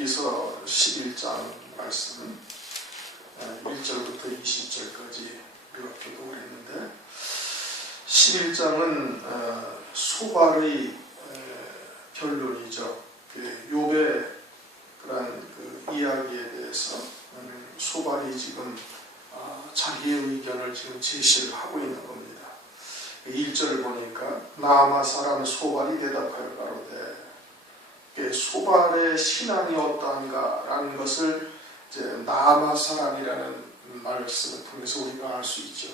욥기서 11장 말씀 1절부터 20절까지 우리가 교독을 했는데, 11장은 소발의 변론이죠. 욥의 그런 그 이야기에 대해서 소발이 지금 자기의 의견을 지금 제시를 하고 있는 겁니다. 1절을 보니까 나아마 사람 소발이 대답하여 가로되, 소발의 신앙이 어떠한가라는 것을 이제 나아마 사람이라는 말씀을 통해서 우리가 알 수 있죠.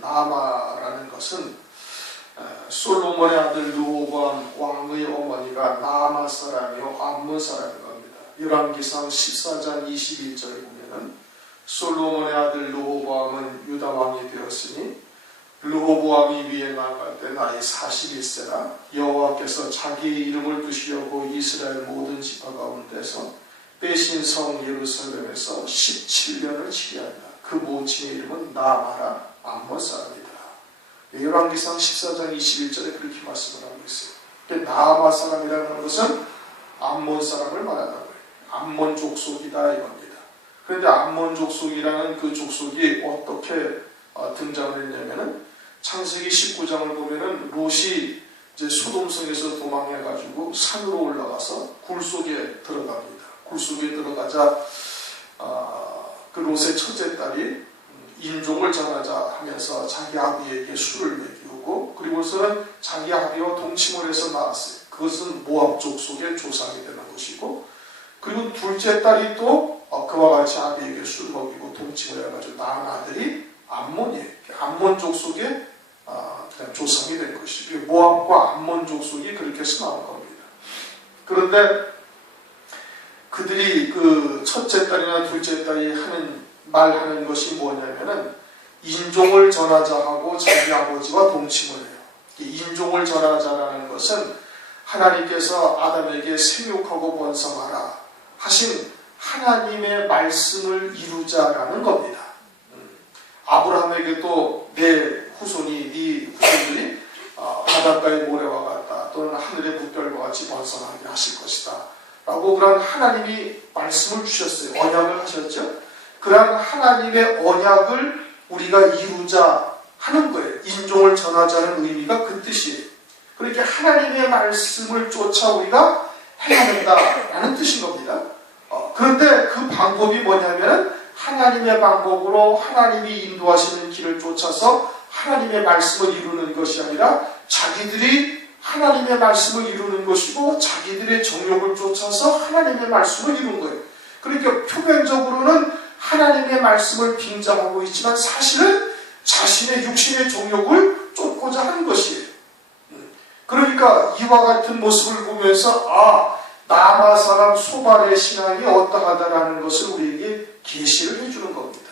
나아마라는 것은 솔로몬의 아들 르호보암 왕의 어머니가 나아마 사람이요 암몬 사람인 겁니다. 열왕기상 14장 21절에 보면은 솔로몬의 아들 르호보암은 유다 왕이 되었으니 르호보암이 위에 나갈 때 나이 41세라 여호와께서 자기의 이름을 두시려고 이스라엘 모든 지파 가운데서 빼신 성 예루살렘에서 17년을 치리하니라. 그 모친의 이름은 나아마라 암몬 사람이다. 열왕기상 14장 21절에 그렇게 말씀을 하고 있어요. 나아마 사람이라는 것은 암몬 사람을 말하는 거예요. 암몬 족속이다 이겁니다. 그런데 암몬 족속이라는 그 족속이 어떻게 등장을 했냐면은 창세기 19장을 보면은 롯이 이제 소돔성에서 도망해가지고 산으로 올라가서 굴 속에 들어갑니다. 굴 속에 들어가자 그 롯의 첫째 딸이 인종을 전하자 하면서 자기 아비에게 술을 먹이고, 그리고서는 자기 아비와 동침을 해서 낳았어요. 그것은 모압 족속의 조상이 되는 것이고, 그리고 둘째 딸이 또 그와 같이 아비에게 술 먹이고 동침을 해가지고 낳은 아들이 암몬이에요. 암몬 족속의 조상이 된 것이고, 모압과 암몬 족속이 그렇게 해서 나온 겁니다. 그런데 그들이 그 첫째 딸이나 둘째 딸이 말하는 것이 뭐냐면은 인종을 전하자 하고 자기 아버지와 동침을 해요. 인종을 전하자라는 것은 하나님께서 아담에게 생육하고 번성하라 하신 하나님의 말씀을 이루자라는 겁니다. 아브라함에게도 내 후손이 네 후손들이 바닷가의 모래와 같다 또는 하늘의 뭇별과 같이 번성하게 하실 것이다 라고 그런 하나님이 말씀을 주셨어요. 언약을 하셨죠. 그런 하나님의 언약을 우리가 이루자 하는 거예요. 인종을 전하자는 의미가 그 뜻이에요. 그렇게 하나님의 말씀을 쫓아 우리가 해야 된다라는 뜻인 겁니다. 그런데 그 방법이 뭐냐면 하나님의 방법으로 하나님이 인도하시는 길을 쫓아서 하나님의 말씀을 이루는 것이 아니라 자기들이 하나님의 말씀을 이루는 것이고 자기들의 정욕을 쫓아서 하나님의 말씀을 이루는 거예요. 그러니까 표면적으로는 하나님의 말씀을 빙자하고 있지만 사실은 자신의 육신의 정욕을 쫓고자 하는 것이에요. 그러니까 이와 같은 모습을 보면서 나아마 사람 소발의 신앙이 어떠하다라는 것을 우리에게 계시를 해주는 겁니다.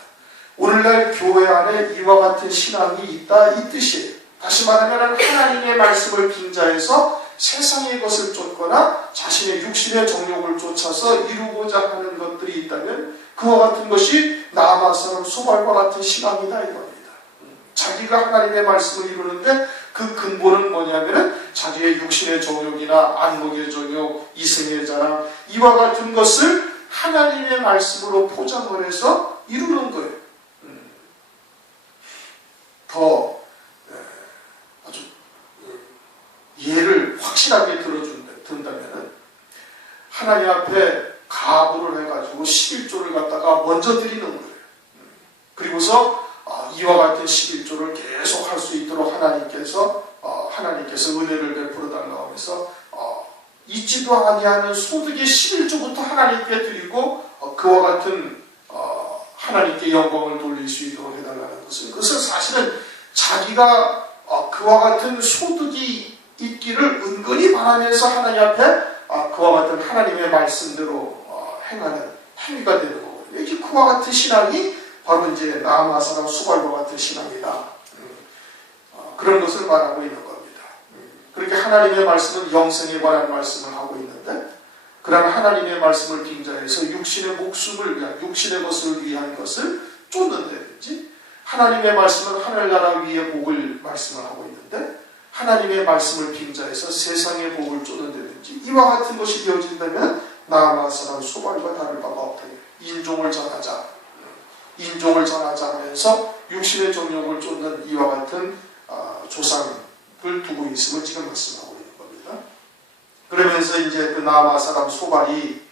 오늘날 교회 안에 이와 같은 신앙이 있다 이 뜻이에요. 다시 말하면 하나님의 말씀을 빙자해서 세상의 것을 쫓거나 자신의 육신의 정욕을 쫓아서 이루고자 하는 것들이 있다면 그와 같은 것이 나아마 사람 소발과 같은 신앙이다 이겁니다. 자기가 하나님의 말씀을 이루는데 그 근본은 뭐냐면 자기의 육신의 정욕이나 안목의 정욕, 이성의 자랑 이와 같은 것을 하나님의 말씀으로 포장을 해서 이루는 거예요. 더 아주 예를 확실하게 든다면 하나님 앞에 가부를 해가지고 11조를 갖다가 먼저 드리는 거예요. 그리고서 이와 같은 11조를 계속 할 수 있도록 하나님께서 은혜를 베풀어 달라고 하면서 잊지도 아니하는 소득의 11조부터 하나님께 드리고 그와 같은 하나님께 영광을 돌릴 수 있도록 해달라는 것은, 그것은 사실은 자기가 그와 같은 소득이 있기를 은근히 바라면서 하나님 앞에 그와 같은 하나님의 말씀대로 행하는 행위가 되는 거거든요. 이게 그와 같은 신앙이 바로 이제 나아마 사람 소발과 같은 신앙이다. 그런 것을 말하고 있는 겁니다. 그렇게 하나님의 말씀은 영생에 관한 말씀을 하고 있는데, 그런 하나님의 말씀을 빙자해서 육신의 목숨을 위한, 육신의 것을 위한 것을 쫓는다든지, 하나님의 말씀은 하늘나라 위의 복을 말씀을 하고 있는데 하나님의 말씀을 빙자해서 세상의 복을 쫓는다든지 이와 같은 것이 되어진다면 나아만 사람 소발과 다를 바가 없다. 인종을 전하자. 인종을 전하자 하면서 육신의 정욕을 쫓는 이와 같은 조상을 두고 있음을 지금 말씀하고 있는 겁니다. 그러면서 이제 그 나아만 사람 소발이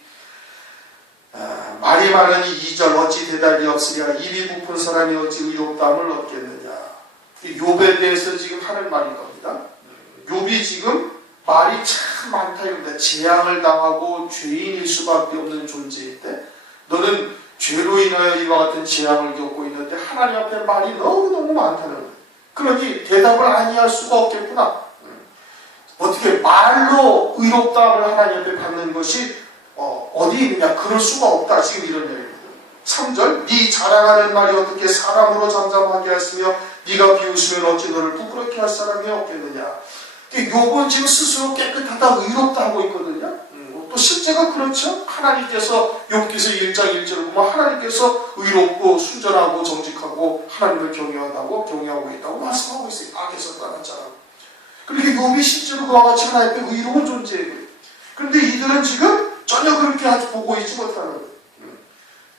말이 많으니 이절 어찌 대답이 없으랴 입이 부푼 사람이 어찌 의롭다함을 얻겠느냐. 욥에 대해서 지금 하는 말인 겁니다. 욥이 지금 말이 참 많다 이겁니다. 재앙을 당하고 죄인일 수밖에 없는 존재인데 너는 죄로 인하여 이와 같은 재앙을 겪고 있는데 하나님 앞에 말이 너무너무 많다는 거예요. 그러니 대답을 아니할 수가 없겠구나. 어떻게 말로 의롭다함을 하나님 앞에 받는 것이 어디 있느냐. 그럴 수가 없다. 지금 이런 얘기입니다. 3절 네 자랑하는 말이 어떻게 사람으로 잠잠하게 하시며 네가 비웃으면 어찌 너를 부끄럽게 할 사람이 없겠느냐. 욥은 지금 스스로 깨끗하다 의롭다 하고 있거든요. 또 실제가 그렇죠. 하나님께서 욥기서 1장 1절을 보면 하나님께서 의롭고 순전하고 정직하고 하나님을 경외하고 있다고 말씀하고 있어요. 악에서 떠난 자라고. 그렇게 욥이 실제로 그와 같이 하나님 앞에 의로운 존재예요. 그런데 이들은 지금 전혀 그렇게 보고 있지 못하는 거예요.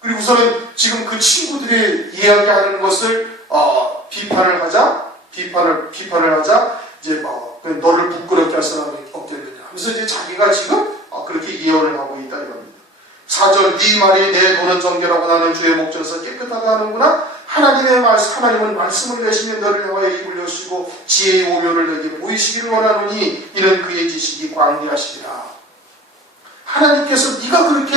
그리고서는 지금 그 친구들이 이야기하는 것을 비판을 하자 이제 너를 부끄럽게 할 사람이 없겠느냐. 그래서 이제 자기가 지금 그렇게 예언을 하고 있다 이겁니다. 4절 네 말이 내 도는 정결하고 나는 주의 목전에서 깨끗하다 하는구나. 하나님은 말씀을 내시면 너를 향하여 입을 여시고 지혜의 오묘를 너에게 보이시기를 원하노니 이는 그의 지식이 광대하시리라. 하나님께서 네가 그렇게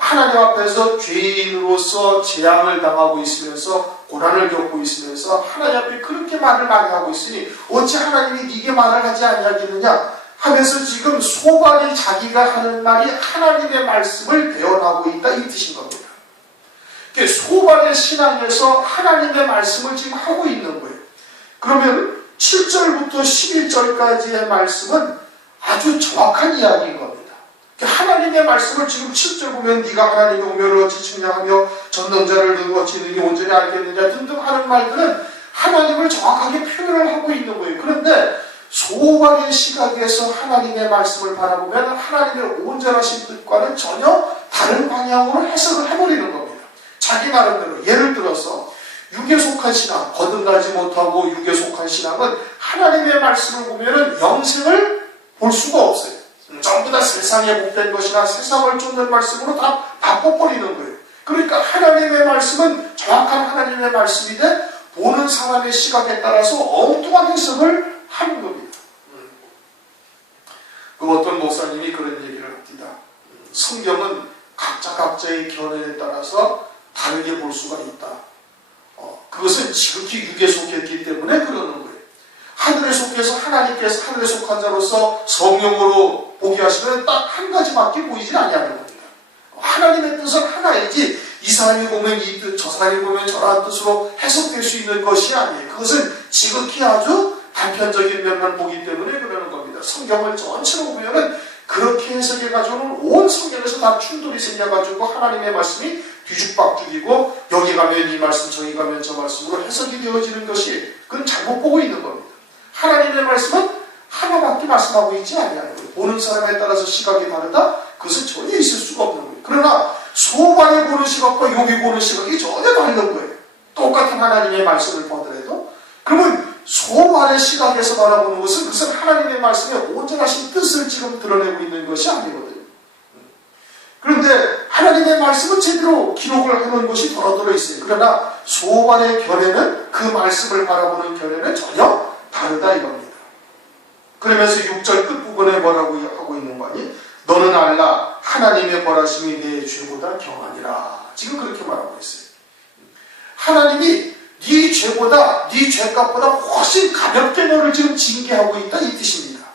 하나님 앞에서 죄인으로서 재앙을 당하고 있으면서 고난을 겪고 있으면서 하나님 앞에 그렇게 말을 많이 하고 있으니 어찌 하나님이 네게 말을 하지 아니하겠느냐 하면서 지금 소발이 자기가 하는 말이 하나님의 말씀을 대언하고 있다 이 뜻인 겁니다. 소발의 신앙에서 하나님의 말씀을 지금 하고 있는 거예요. 그러면 7절부터 11절까지의 말씀은 아주 정확한 이야기인 겁니다. 하나님의 말씀을 지금 7절 보면 네가 하나님의 오묘를 어찌 측량하며 전능자를 너는 어찌 능히 온전히 알겠느냐 등등 하는 말들은 하나님을 정확하게 표현을 하고 있는 거예요. 그런데 소발의 시각에서 하나님의 말씀을 바라보면 하나님의 온전하신 뜻과는 전혀 다른 방향으로 해석을 해버리는 겁니다. 자기 나름대로 예를 들어서 육에 속한 신앙, 거듭나지 못하고 육에 속한 신앙은 하나님의 말씀을 보면 영생을 볼 수가 없어요. 전부 다 세상에 복된 것이나 세상을 쫓는 말씀으로 다 바꿔버리는 거예요. 그러니까 하나님의 말씀은 정확한 하나님의 말씀인데 보는 사람의 시각에 따라서 엉뚱한 해석을 하는 겁니다. 어떤 목사님이 그런 얘기를 합니다. 성경은 각자의 견해에 따라서 다르게 볼 수가 있다. 그것은 지극히 육에 속했기 때문에 그러는 거예요. 하늘에 속해서 하나님께서 하늘에 속한 자로서 성령으로 보게 하시면 딱 한 가지밖에 보이지 아니하는 겁니다. 하나님의 뜻은 하나이지 이 사람이 보면 이 뜻, 저 사람이 보면 저러한 뜻으로 해석될 수 있는 것이 아니에요. 그것은 지극히 아주 단편적인 면만 보기 때문에 그러는 겁니다. 성경을 전체로 보면은 그렇게 해석해가지고는 온 성경에서 다 충돌이 생겨가지고 하나님의 말씀이 뒤죽박죽이고 여기 가면 이 말씀 저기 가면 저 말씀으로 해석이 되어지는 것이 그건 잘못 보고 있는 겁니다. 하나님의 말씀은 하나밖에 말씀하고 있지 아니하는 거예요. 보는 사람에 따라서 시각이 다르다? 그것은 전혀 있을 수가 없는 거예요. 그러나 소발이 보는 시각과 욥이 보는 시각이 전혀 다른 거예요. 똑같은 하나님의 말씀을 보더라도. 그러면 소발의 시각에서 바라보는 것은 그것은 하나님의 말씀의 온전하신 뜻을 지금 드러내고 있는 것이 아니거든요. 그런데 하나님의 말씀은 제대로 기록을 해놓은 것이 더러더러 있어요. 그러나 소발의 견해는 그 말씀을 바라보는 견해는 전혀 다르다 이겁니다. 그러면서 6절 끝부분에 뭐라고 하고 있는 거니? 너는 알라 하나님의 벌하심이 내 죄보다 경하니라. 지금 그렇게 말하고 있어요. 하나님이 네 죄보다 네 죄값보다 훨씬 가볍게 너를 지금 징계하고 있다 이 뜻입니다.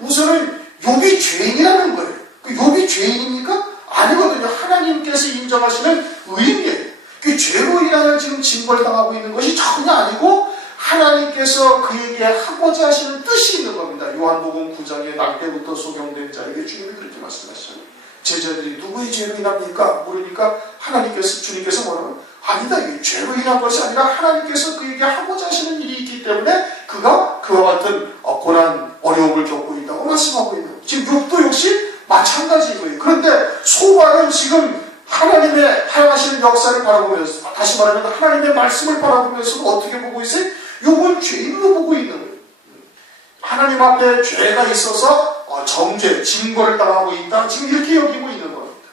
우선은 욥이 죄인이라는 거예요. 욥이 죄인입니까? 아니거든요. 하나님께서 인정하시는 의인이에요. 그 죄로 인하여 지금 징벌 당하고 있는 것이 전혀 아니고 하나님께서 그에게 하고자 하시는 뜻이 있는 겁니다. 요한복음 9장에 낙태부터 소경된 자에게 주님이 그렇게 말씀하시죠. 제자들이 누구의 죄로 인합니까? 물으니까 주님께서 뭐라고? 아니다. 이게 죄로 인한 것이 아니라 하나님께서 그에게 하고자 하시는 일이 있기 때문에 그가 그와 같은 고난, 어려움을 겪고 있다고 말씀하고 있는 거예요. 지금 욥도 역시 마찬가지인 거예요. 그런데 소발은 지금 하나님의 행하시는 역사를 바라보면서, 다시 말하면 하나님의 말씀을 바라보면서 어떻게 보고 있어요? 욥은 죄인으로 보고 있는 거예요. 하나님 앞에 죄가 있어서 정죄, 징벌을 당하고 있다. 지금 이렇게 여기고 있는 겁니다.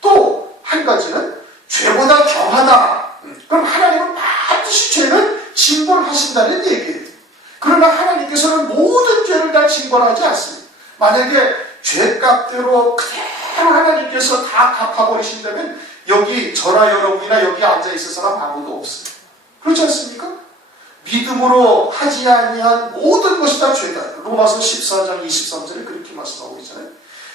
또 한 가지는 죄보다 경하다. 그럼 하나님은 반드시 죄는 징벌하신다는 얘기예요. 그러나 하나님께서는 모든 죄를 다 징벌하지 않습니다. 만약에 죄값대로 그대로 하나님께서 다 갚아버리신다면 여기 저나 여러분이나 여기 앉아있을 사람 아무도 없습니다. 그렇지 않습니까? 믿음으로 하지 아니한 모든 것이 다 죄다. 로마서 14장 23절에 그렇게 말씀하고 있잖아요.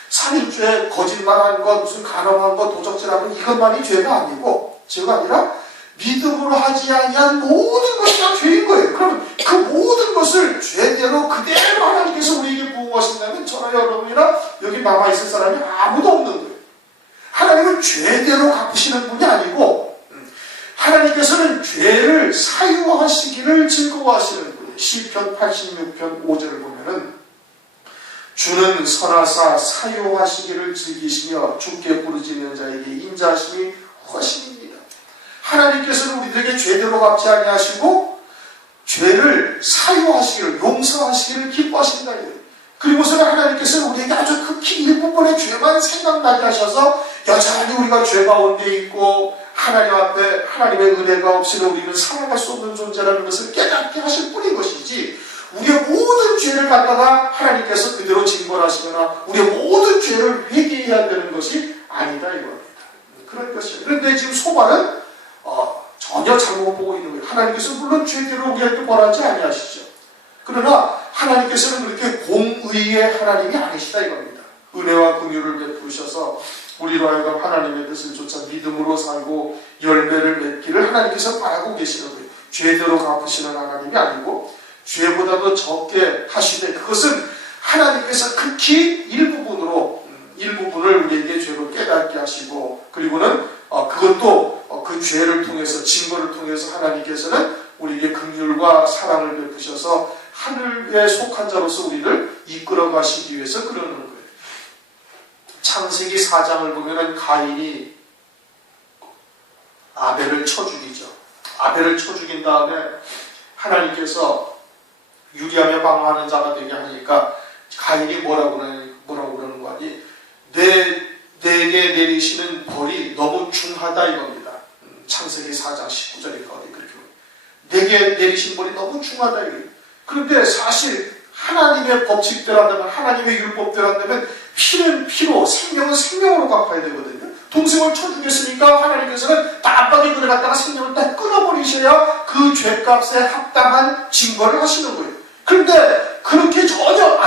살인죄, 거짓말한 것, 무슨 간음한 것, 도적질한 것, 이것만이 죄가 아니고, 죄가 아니라 믿음으로 하지 아니한 모든 것이 다 죄인 거예요. 그러면 그 모든 것을 죄대로 그대로 하나님께서 우리에게 부응하신다면 저나 여러분이나 여기 남아있을 사람이 아무도 없는 거예요. 하나님은 죄대로 갚으시는 분이 아니고 하나님께서는 죄를 사유하시기를 즐거워하시는 분이에요. 시편 86편 5절을 보면은 주는 선하사 사유하시기를 즐기시며 주께 부르짖는 자에게 인자하심이 허심입니다. 하나님께서는 우리들에게 죄대로 갚지 아니하시고 죄를 사유하시기를, 용서하시기를 기뻐하신다. 그리고서는 하나님께서는 우리에게 아주 극히 일부분의 죄만 생각나게 하셔서 여전히 우리가 죄 가운데 있고 하나님 앞에 하나님의 은혜가 없이는 우리는 살아갈 수 없는 존재라는 것을 깨닫게 하실 뿐인 것이지, 우리의 모든 죄를 갖다가 하나님께서 그대로 징벌하시거나 우리의 모든 죄를 회개해야 되는 것이 아니다 이겁니다. 그런 것이에요. 그런데 지금 소발은 전혀 잘못 보고 있는 거예요. 하나님께서 물론 죄대로 우리에게 벌하지 아니하시죠. 그러나 하나님께서는 그렇게 공의의 하나님이 아니시다 이겁니다. 은혜와 긍휼을 베푸셔서 우리로 하여금 하나님의 뜻을 쫓아 믿음으로 살고 열매를 맺기를 하나님께서 바라고 계시는 거예요. 죄대로 갚으시는 하나님이 아니고 죄보다도 적게 하시되, 그것은 하나님께서 극히 일부분을 우리에게 죄로 깨닫게 하시고, 그리고는 그것도 그 죄를 통해서, 징벌을 통해서 하나님께서는 우리에게 긍휼과 사랑을 베푸셔서 하늘에 속한 자로서 우리를 이끌어 가시기 위해서 그러는 거예요. 창세기 4장을 보면은 가인이 아벨을 쳐 죽이죠. 아벨을 쳐 죽인 다음에 하나님께서 유리하며 방어하는 자가 되게 하니까 가인이 뭐라고 그러는 거 아니? 내게 내리시는 벌이 너무 중하다 이겁니다. 창세기 4장 19절인가 어디 그렇게 내게 내리신 벌이 너무 중하다 이거예요. 그런데 사실 하나님의 법칙대로 한다면, 하나님의 율법대로 한다면 피는 피로, 생명은 생명으로 갚아야 되거든요. 동생을 쳐 죽였으니까 하나님께서는 땀박이 그를 갖다가 생명을 딱 끊어버리셔야 그 죄값에 합당한 징벌을 하시는 거예요. 그런데 그렇게 전혀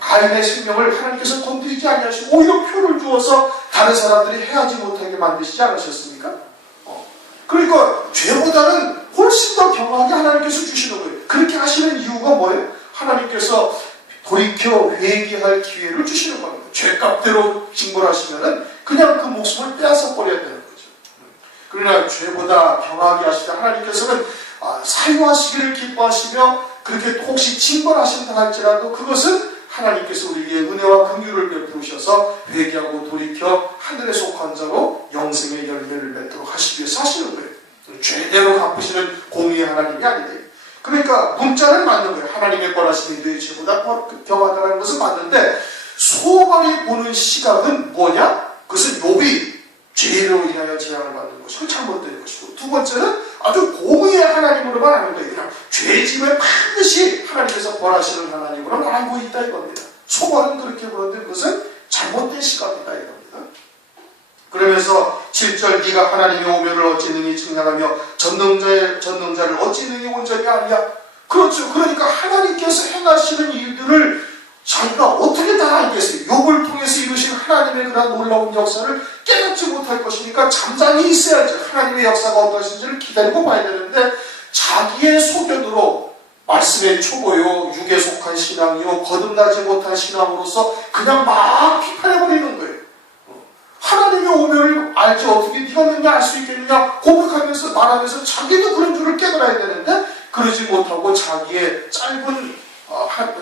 가인의 생명을 하나님께서 건드리지 아니하시고 오히려 표를 주어서 다른 사람들이 해하지 못하게 만드시지 않으셨습니까? 그러니까 죄보다는 훨씬 더 경하게 하나님께서 주시는 거예요. 그렇게 하시는 이유가 뭐예요? 하나님께서 돌이켜 회개할 기회를 주시는 겁니다. 죄값대로 징벌하시면은 그냥 그 목숨을 빼앗아 버려야 되는 거죠. 그러나 죄보다 경하게 하시다 하나님께서는 사유하시기를 기뻐하시며, 그렇게 혹시 징벌하신다 할지라도 그것은 하나님께서 우리에게 은혜와 긍휼을 베푸셔서 회개하고 돌이켜 하늘에 속한 자로 영생의 열매를 맺도록 하시기 위해서 하시는 거예요. 죄대로 갚으시는 공의의 하나님이 아니다. 그러니까 문자는 맞는 거예요. 하나님의 권하심이 너희 죄보다 경하다는 것은 맞는데, 소발이 보는 시각은 뭐냐? 그것은 욥이 죄로 인하여 재앙을 받는 것이고 잘못된 것이고, 두 번째는 아주 공의의 하나님으로만 아는 거예요. 그냥 죄짐을 반드시 하나님께서 벌하시는 하나님으로만 알고 있다 이겁니다. 소발은 그렇게 보는데 그것은 잘못된 시각이다 이겁니다. 그러면서 7절 네가 하나님의 오명을 어찌 능히 측량하며 전능자를 어찌 능히 온전히 아냐. 그렇죠. 그러니까 하나님께서 행하시는 일들을 자기가 어떻게 다 알겠어요? 욥을 통해서 이루신 하나님의 그런 놀라운 역사를 깨닫지 못할 것이니까 잠잠히 있어야죠. 하나님의 역사가 어떠신지를 기다리고 봐야 되는데, 자기의 소견으로 말씀의 초보요, 육에 속한 신앙이요, 거듭나지 못한 신앙으로서 그냥 막批判해버리는 거예요. 하나님의 오면을 알지 어떻게 네가 능히 알 수 있겠느냐 고백하면서 말하면서 자기도 그런 줄을 깨달아야 되는데 그러지 못하고 자기의 짧은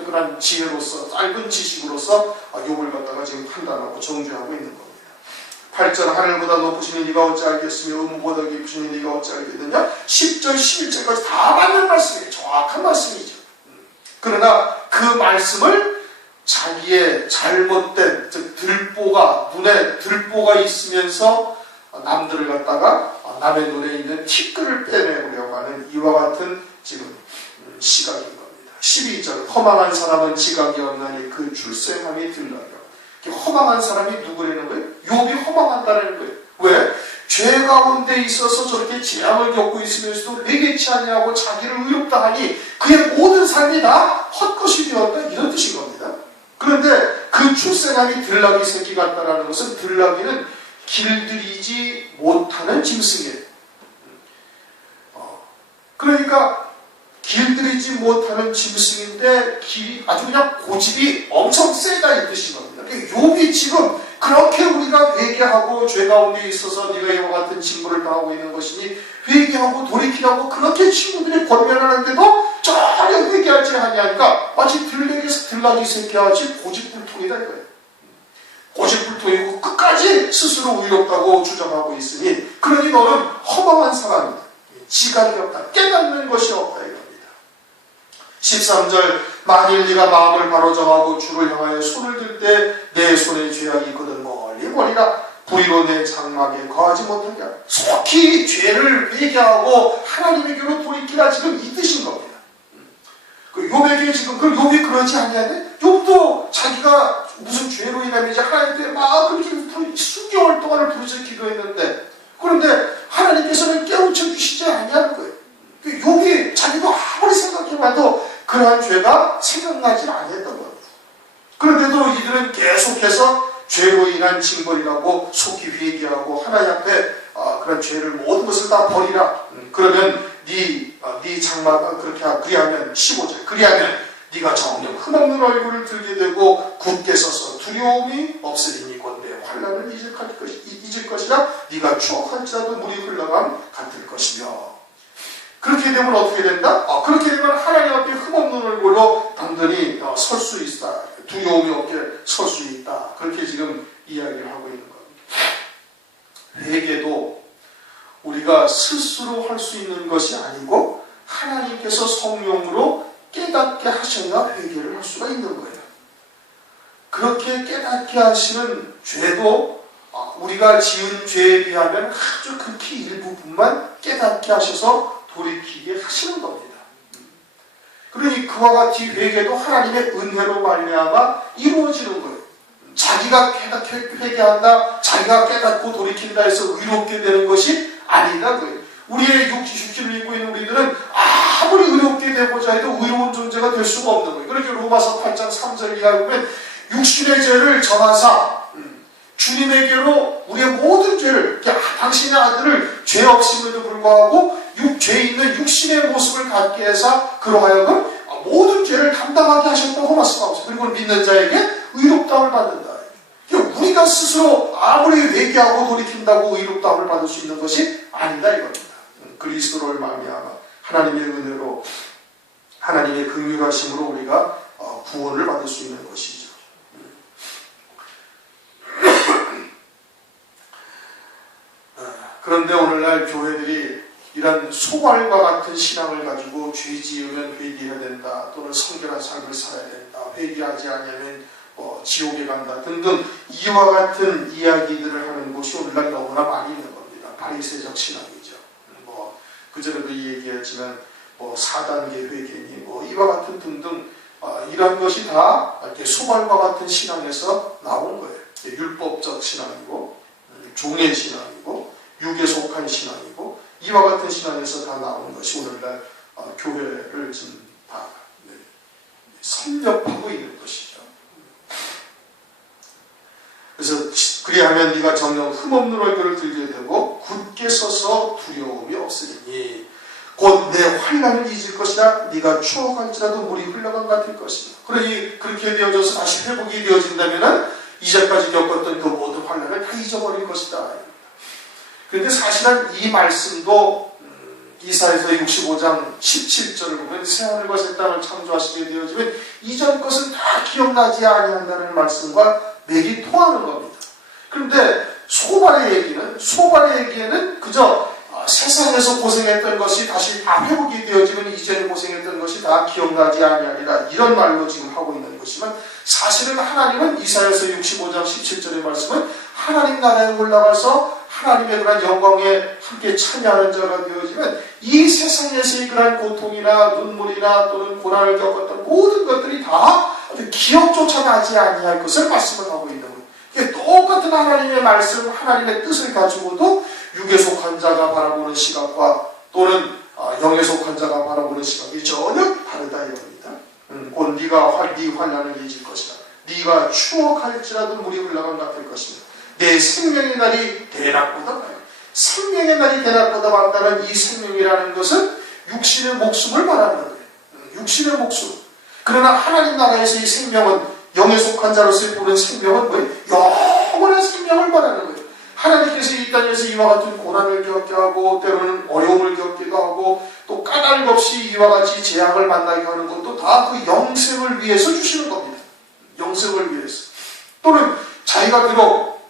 그런 지혜로서 짧은 지식으로서 욥을 갖다가 지금 판단하고 정죄하고 있는 겁니다. 8절 하늘보다 높으시니 네가 어찌 알겠으며 음보다 깊으시니 네가 어찌 알겠느냐. 10절 11절까지 다 맞는 말씀이에요. 정확한 말씀이죠. 그러나 그 말씀을 자기의 잘못된 즉 들보가 눈에 들보가 있으면서 남들을 갖다가 남의 눈에 있는 티끌을 빼내려고 하는 이와 같은 지금 시각인 겁니다. 12절 허망한 사람은 지각이 없나니 그 출생함이 들나요. 허망한 사람이 누구라는 거예요? 욥이 허망한다는 거예요. 왜? 죄 가운데 있어서 저렇게 재앙을 겪고 있으면서도 매개치 아니하고 자기를 의롭다 하니 그의 모든 삶이 다 헛것이 되었다 이런 뜻인 겁니다. 그런데 그 출생함이 들나귀 새끼 같다라는 것은 들나귀는 길들이지 못하는 짐승이에요. 그러니까 길들이지 못하는 짐승인데 길이 아주 그냥 고집이 엄청 세다 이 뜻인 겁니다. 욥이 지금 그렇게 우리가 회개하고 죄 가운데 있어서 네가 이와 같은 직무를 당하고 있는 것이니 회개하고 돌이키라고 그렇게 친구들이 권면하는데도 전혀 회개하지 아니하니까 마치 들나귀 새끼같이 고집불통이다 이거예요. 고집불통이고 끝까지 스스로 의롭다고 주장하고 있으니 그러니 너는 허망한 사람이다. 지각이 없다. 깨닫는 것이 없다 이겁니다. 13절 만일 네가 마음을 바로 정하고 주를 향하여 손을 들 때 내 손에 죄악이 있거든 멀리 멀리라 불의로 내 장막에 거하지 못하게 하라. 속히 죄를 회개하고 하나님에게로 돌이키라 지금 이 뜻인 겁니다. 그 욥에게 지금 그 욥이 그러지 않냐네? 욥도 자기가 무슨 죄로 인하면 이제 하나님께 막 그렇게 수개월 동안을 부르짖어 기도했는데 그런데 하나님께서는 깨우쳐 주시지 아니하는 거예요. 욥이 자기도 아무리 생각해봐도 그러한 죄가 생각나지 않았던 겁니다. 그런데도 이들은 계속해서 죄로 인한 징벌이라고 속히 회개하고 하나님 앞에 그런 죄를 모든 것을 다 버리라. 그러면 네 장막 그렇게 그리하면 15절 그리하면 네가 정녕 흠없는 얼굴을 들게 되고 굳게 서서 두려움이 없으리니 곧 내 환난을 잊을 것이라 네가 추억할지라도 물이 흘러감 같을 것이며 그렇게 되면 어떻게 된다? 그렇게 되면 하나님 앞에 흠없는 얼굴로 당연히 설 수 있다. 두려움이 없게 설 수 있다. 그렇게 지금 이야기를 하고 있는 겁니다. 회개도 우리가 스스로 할 수 있는 것이 아니고 하나님께서 성령으로 깨닫게 하셔야 회개를 할 수가 있는 거예요. 그렇게 깨닫게 하시는 죄도 우리가 지은 죄에 비하면 아주 극히 일부분만 깨닫게 하셔서 돌이키게 하시는 겁니다. 그러니 그와 같이 회개도 하나님의 은혜로 말미암아 이루어지는 거예요. 자기가 회개한다, 자기가 깨닫고 돌이킨다 해서 의롭게 되는 것이 아니다. 우리의 육신을 입고 있는 우리들은 아무리 의롭게 되고자 해도 의로운 존재가 될 수가 없는 거예요. 그렇게 로마서 8장 3절 이하에 보면 육신의 죄를 정하사 주님에게로 우리의 모든 죄를 당신의 아들을 죄 없음에도 불구하고 죄 있는 육신의 모습을 갖게 해서 그러하여금 모든 죄를 담당하게 하셨다고 말씀하고 있어요. 그리고 믿는 자에게 의롭다움을 받는다. 우리가 스스로 아무리 회개하고 돌이킨다고 의롭다움을 받을 수 있는 것이 아니다 이겁니다. 그리스도를 말미암아 하나님의 은혜로 하나님의 긍휼하심으로 우리가 구원을 받을 수 있는 것이죠. 그런데 오늘날 교회들이 이런 소갈과 같은 신앙을 가지고 죄 지으면 회개해야 된다, 또는 성결한 삶을 살아야 된다, 회개하지 않으면 지옥에 간다 등등 이와 같은 이야기들을 하는 곳이 오늘날 너무나 많이 있는 겁니다. 바리새적 신앙이죠. 그전에도 얘기했지만 4단계 회개니 이와 같은 등등 이런 것이 다 이렇게 소갈과 같은 신앙에서 나온 거예요. 율법적 신앙이고 종의 신앙이고 육에 속한 신앙이고 이와 같은 신앙에서 다 나온 것이 오늘날 교회를 지금 다 섭렵하고 있는 것이죠. 그래서 그리하면 네가 정녕 흠없는 얼굴을 들게 되고 굳게 서서 두려움이 없으리니 곧 내 환난을 잊을 것이라 네가 추억할지라도 물이 흘러간 같을 것이다. 그러니 그렇게 되어져서 다시 회복이 되어진다면 이제까지 겪었던 그 모든 환난을 다 잊어버릴 것이다. 그런데 사실은 이 말씀도 이사야서 65장 17절을 보면 새하늘과 새 땅을 창조하시게 되어지면 이전 것은 다 기억나지 아니한다는 말씀과 맥이 통하는 겁니다. 그런데 소발의 얘기에는 그저 세상에서 고생했던 것이 다시 다 회복이 되어지면 이전에 고생했던 것이 다 기억나지 아니하리라 이런 말로 지금 하고 있는 것이지만 사실은 하나님은 이사야서 65장 17절의 말씀은 하나님 나라에 올라가서 하나님의 그런 영광에 함께 참여하는 자가 되어지면 이 세상에서의 그런 고통이나 눈물이나 또는 고난을 겪었던 모든 것들이 다 기억조차 나지 아니할 것을 말씀을 하고 있는 거예요. 이게 똑같은 하나님의 말씀, 하나님의 뜻을 가지고도 육에 속한 자가 바라보는 시각과 또는 영에 속한 자가 바라보는 시각이 전혀 다르다 이겁니다. 곧 네가 네 환난을 잊을 것이다. 네가 추억할지라도 물이 흘러간 같을 것입니다. 내 생명의 날이 대낮보다 밝다. 생명의 날이 대낮보다 밝다는 이 생명이라는 것은 육신의 목숨을 말하는 거예요. 육신의 목숨. 그러나 하나님 나라에서의 생명은 영에 속한 자로서의 보는 생명은 뭐예요? 영원한 생명을 말하는 거예요. 하나님께서 이 땅에서 이와 같은 고난을 겪게 하고 때로는 어려움을 겪기도 하고 또 까닭 없이 이와 같이 재앙을 만나게 하는 것도 다 그 영생을 위해서 주시는 겁니다. 영생을 위해서. 또는 자기가 비록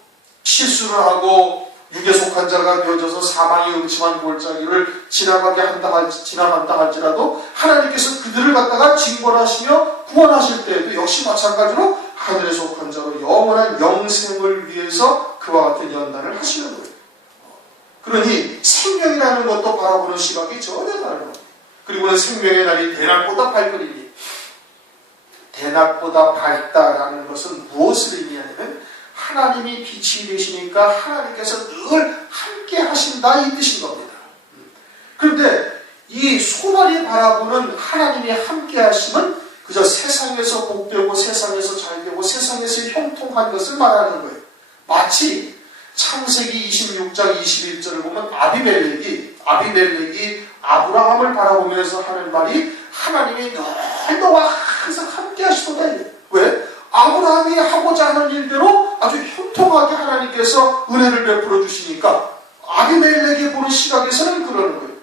실수를 하고 육에 속한 자가 되어져서 사망의 음침한 골짜기를 지나간다 할지라도 하나님께서 그들을 갖다가 징벌하시며 구원하실 때에도 역시 마찬가지로 하늘에 속한 자로 영원한 영생을 위해서 그와 같은 연단을 하시는 거예요. 그러니 생명이라는 것도 바라보는 시각이 전혀 다른 겁니다. 그리고는 생명의 날이 대낮보다 밝으리니 대낮보다 밝다라는 것은 무엇을 의미하냐면 하나님이 빛이 되시니까 하나님께서 늘 함께 하신다 이 뜻인 겁니다. 그런데 이 소발이 바라보는 하나님의 함께 하심은 그저 세상에서 복되고 세상에서 잘되고 세상에서 형통한 것을 말하는 거예요. 마치 창세기 26장 21절을 보면 아비멜렉이 아브라함을 바라보면서 하는 말이 하나님이 늘 너와 항상 함께 하시도다. 왜? 아브라함이 하고자 하는 일대로 아주 형통하게 하나님께서 은혜를 베풀어 주시니까 아비멜렉이 보는 시각에서는 그러는 거예요.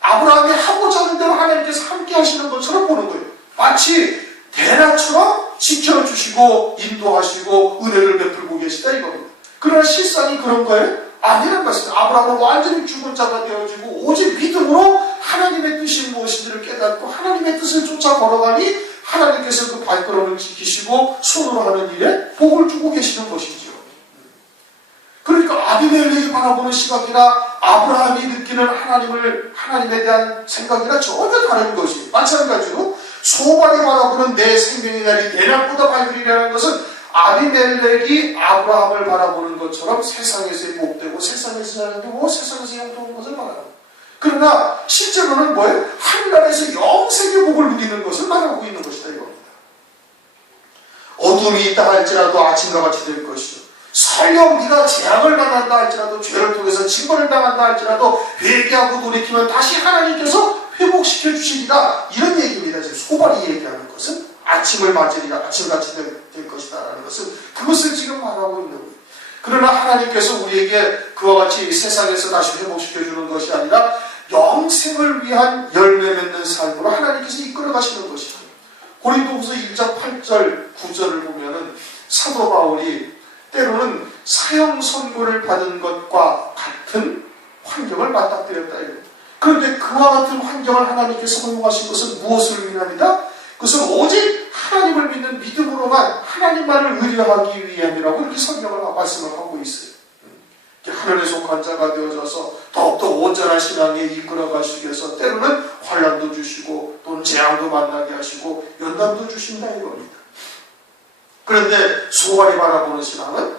아브라함이 하고자 하는 대로 하나님께서 함께 하시는 것처럼 보는 거예요. 마치 대낮처럼 지켜주시고 인도하시고 은혜를 베풀고 계시다 이겁니다. 그러나 실상이 그런 거예요? 아니란 말씀입니다. 아브라함은 완전히 죽은 자가 되어지고 오직 믿음으로 하나님의 뜻이 무엇인지를 깨닫고 하나님의 뜻을 쫓아 걸어가니 하나님께서 그 발걸음을 지키시고 손으로 하는 일에 복을 주고 계시는 것이죠. 그러니까 아비멜렉이 바라보는 시각이나 아브라함이 느끼는 하나님에 대한 생각이나 전혀 다른 것이에요. 마찬가지로 소발이 바라보는 내 생명의 날이 대낮보다 밝으리라는 것은 아비멜렉이 아브라함을 바라보는 것처럼 세상에서 복되고 세상에서 잘되고 세상에서 형통한 것을 말하고, 그러나 실제로는 뭐예요? 하늘나라에서 영생의 복을 누리는 것을 말하고 있는 것이다 이겁니다. 어둠이 있다 할지라도 아침과 같이 될 것이요, 설령 네가 재앙을 만난다 할지라도 죄를 통해서 징벌을 당한다 할지라도 회개하고 돌이키면 다시 하나님께서 회복시켜 주시리라, 이런 얘기입니다. 지금 소발이 얘기하는 것은 아침을 맞으리라, 아침같이 될 것이다 라는 것은 그것을 지금 말하고 있는 거예요. 그러나 하나님께서 우리에게 그와 같이 세상에서 다시 회복시켜 주는 것이 아니라 영생을 위한 열매 맺는 삶으로 하나님께서 이끌어 가시는 것이죠. 고린도후서 1장 8절 9절을 보면은 사도 바울이 때로는 사형 선고를 받은 것과 같은 환경을 맞닥뜨렸다 이거예요. 그런데 그와 같은 환경을 하나님께서 허용하신 것은 무엇을 위함이다? 그것은 오직 하나님을 믿는 믿음으로만 하나님만을 의뢰하기 위함이라고 이렇게 성경을 말씀을 하고 있어요. 하늘에 속한 자가 되어져서 더욱더 온전한 신앙에 이끌어 가시기 위해서 때로는 환난도 주시고 또는 재앙도 만나게 하시고 연단도 주신다 이겁니다. 그런데 소발이 바라보는 신앙은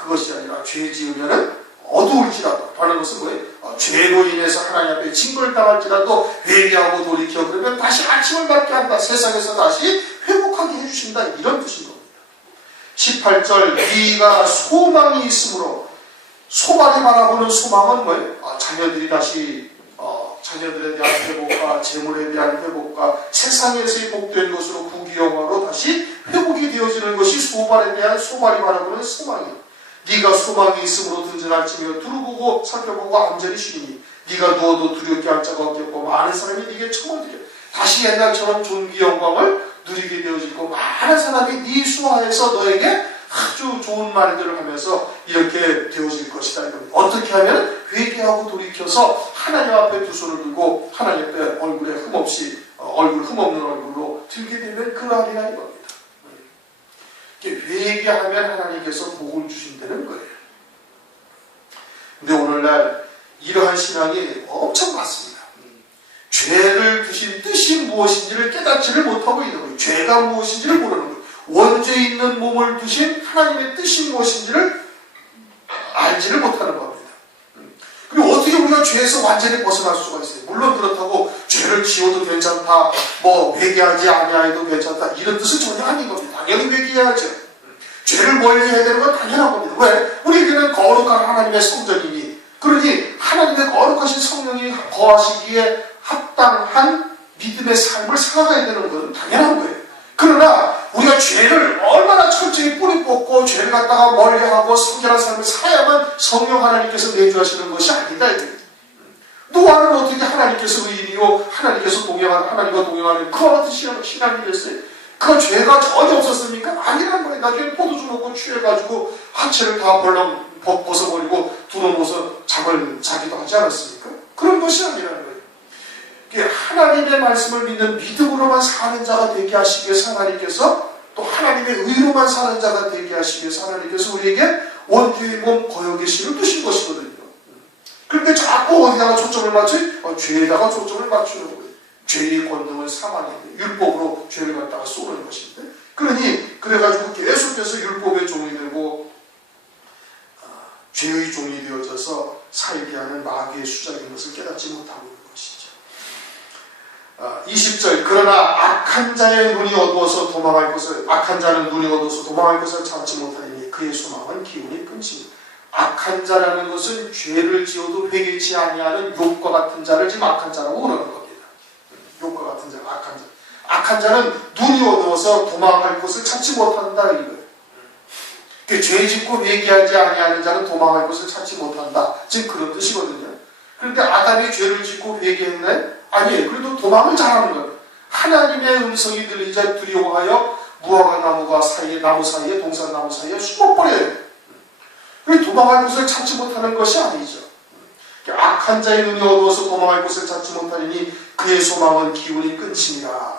그것이 아니라 죄 지으면은 어두울지라도, 라는 것은 뭐예요? 죄로 인해서 하나님 앞에 징벌을 당할지라도 회개하고 돌이켜 그러면 다시 아침을 맞게 한다, 세상에서 다시 회복하게 해주신다, 이런 뜻인 겁니다. 18절 네가 소망이 있으므로, 소발이 바라보는 소망은 뭐예요? 자녀들이 다시 자녀들에 대한 회복과 재물에 대한 회복과 세상에서의 복된 것으로 부귀영화로 다시 회복이 되어지는 것이 소발이 바라보는 소망이에요. 네가 소망이 있으므로 든든할지며 두루보고 살펴보고 안전히 쉬니 네가 누워도 두렵게 할 자가 없겠고 많은 사람이 네게 청하되려 다시 옛날처럼 존귀 영광을 누리게 되어지고 많은 사람이 네 수하에서 너에게 아주 좋은 말들을 하면서 이렇게 되어질 것이다. 어떻게 하면 회개하고 돌이켜서 하나님 앞에 두 손을 들고 하나님 앞에 얼굴에 흠없이 얼굴 흠없는 얼굴로 들게 되면 그날이라 이겁니다. 회개하면 하나님께서 복을 주신다는 거예요. 근데 오늘날 이러한 신앙이 엄청 많습니다. 죄를 드신 뜻이 무엇인지를 깨닫지를 못하고 있는 거예요. 죄가 무엇인지를 모르는 거예요. 원죄 있는 몸을 두신 하나님의 뜻이 무엇인지를 알지를 못하는 겁니다. 그리고 어떻게 우리가 죄에서 완전히 벗어날 수가 있어요? 물론 그렇다고 죄를 지어도 괜찮다, 회개하지 아니하여도 괜찮다 이런 뜻은 전혀 아닌 겁니다. 당연히 회개해야죠. 죄를 멀리해야 되는 건 당연한 겁니다. 왜? 우리에게는 거룩한 하나님의 성전이니, 그러니 하나님의 거룩하신 성령이 거하시기에 합당한 믿음의 삶을 살아가야 되는 것은 당연한 거예요. 그러나 우리가 죄를 얼마나 철저히 뿌리 뽑고 죄를 갖다가 멀리하고 성결한 삶을 살아야만 성령 하나님께서 내주하시는 것이 아니다. 노아는 어떻게 하나님께서 의인이요 하나님께서 동행하는 하나님과 동행하는 그와 같은 신앙이 됐어요? 그 죄가 전혀 없었습니까? 아니란 거예요. 나중에 포도주 먹고 취해가지고 하체를 다 벌렁 벗어버리고 두어놓아서 잠을 자기도 하지 않았습니까? 그런 것이 아니라는 거예요. 하나님의 말씀을 믿는 믿음으로만 사는 자가 되게 하시기 위해서 하나님께서, 또 하나님의 의로만 사는 자가 되게 하시기 위해서 하나님께서 우리에게 원죄의 몸 거역의 신을 두신 것이거든요. 그런데 자꾸 어디다가 초점을 맞춰요? 죄에다가 초점을 맞추는 거예요. 죄의 권능을 사망인데 율법으로 죄를 갖다가 쏘는 것인데, 그러니 그래가지고 계속해서 율법의 종이 되고 죄의 종이 되어져서 살게 하는 마귀의 수작인 것을 깨닫지 못하고 있는 것이죠. 20절 그러나 악한 자의 눈이 어두워서 도망할 것을, 악한 자는 눈이 어두워서 도망할 것을 참지 못하니 그의 소망은 기운이 끊집니다. 악한 자라는 것은 죄를 지어도 회개치 아니하는 욥과 같은 자를 지금 악한 자라고 그러는 겁니다. 욥과 같은 자, 악한 자. 악한 자는 눈이 어두워서 도망할 곳을 찾지 못한다 이거예요. 죄 짓고 회개하지 아니하는 자는 도망할 곳을 찾지 못한다. 지금 그런 뜻이거든요. 그런데 아담이 죄를 짓고 회개했나요? 아니에요. 그래도 도망을 잘하는 거예요. 하나님의 음성이 들리자 두려워하여 무화과 나무 사이에 동산나무 사이에 숨어버려요. 도망할 곳을 찾지 못하는 것이 아니죠. 악한 자의 눈이 어두워서 도망할 곳을 찾지 못하리니 그의 소망은 기운이 끊집니다.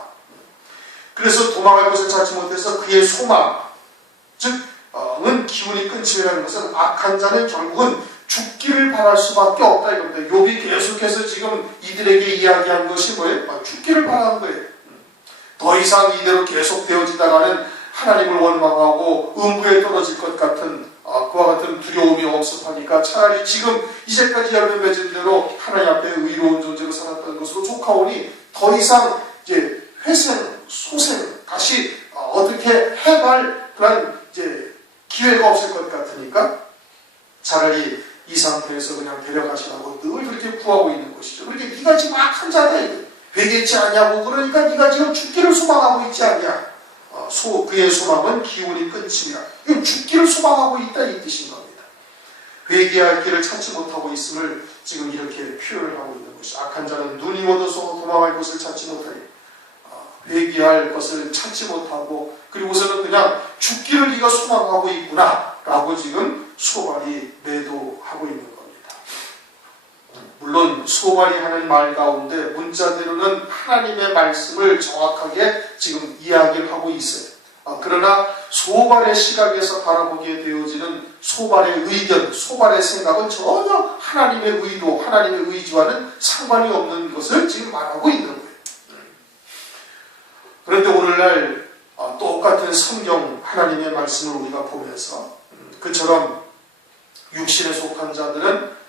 그래서 도망할 곳을 찾지 못해서 그의 소망, 은 기운이 끊집이라는 것은 악한 자는 결국은 죽기를 바랄 수밖에 없다 이겁니다. 욥이 계속해서 지금 이들에게 이야기한 것이 뭐예요? 죽기를 바라는 거예요. 더 이상 이대로 계속 되어지다가는 하나님을 원망하고 음부에 떨어질 것 같은 그와 같은 두려움이 엄습하니까 차라리 지금 이제까지 열매 맺은 대로 하나님 앞에 의로운 존재로 살았던 것으로 족하오니 더 이상 이제 회생, 소생, 다시 어떻게 해갈 그런 이제 기회가 없을 것 같으니까 차라리 이 상태에서 그냥 데려가시라고 늘 그렇게 구하고 있는 것이죠. 그러니까 네가 지금 악한 자다 이거. 회개치 않냐고 그러니까 네가 지금 죽기를 소망하고 있지 않냐. 그의 소망은 기운이 끊집니다. 이건 죽기를 소망하고 있다 이 뜻인 겁니다. 회개할 길을 찾지 못하고 있음을 지금 이렇게 표현을 하고 있는 것이죠. 악한 자는 눈이 어두워서 도망할 곳을 찾지 못하니 회개할 것을 찾지 못하고 그리고서는 그냥 죽기를 네가 소망하고 있구나 라고 지금 소발이 매도하고 있는 겁니다. 물론 소발이 하는 말 가운데 문자대로는 하나님의 말씀을 정확하게 지금 이야기를 하고 있어요. 그러나 소발의 시각에서 바라보게 되어지는 소발의 의견, 소발의 생각은 전혀 하나님의 의도, 하나님의 의지와는 상관이 없는 것을 지금 말하고 있는 거예요. 그런데 오늘날 똑같은 성경 하나님의 말씀을 우리가 보면서 그처럼 육신에 속한 자들은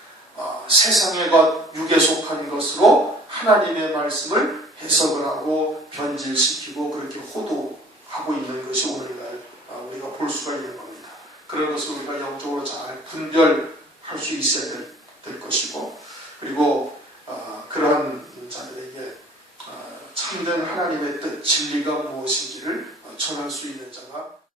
세상의 것, 육에 속한 것으로 하나님의 말씀을 해석을 하고 변질시키고 그렇게 호도하고 있는 것이 오늘날 우리가 볼 수가 있는 겁니다. 그런 것을 우리가 영적으로 잘 분별할 수 있어야 될 것이고 그리고 그러한 자들에게 참된 하나님의 뜻, 진리가 무엇인지를 전할 수 있는 자가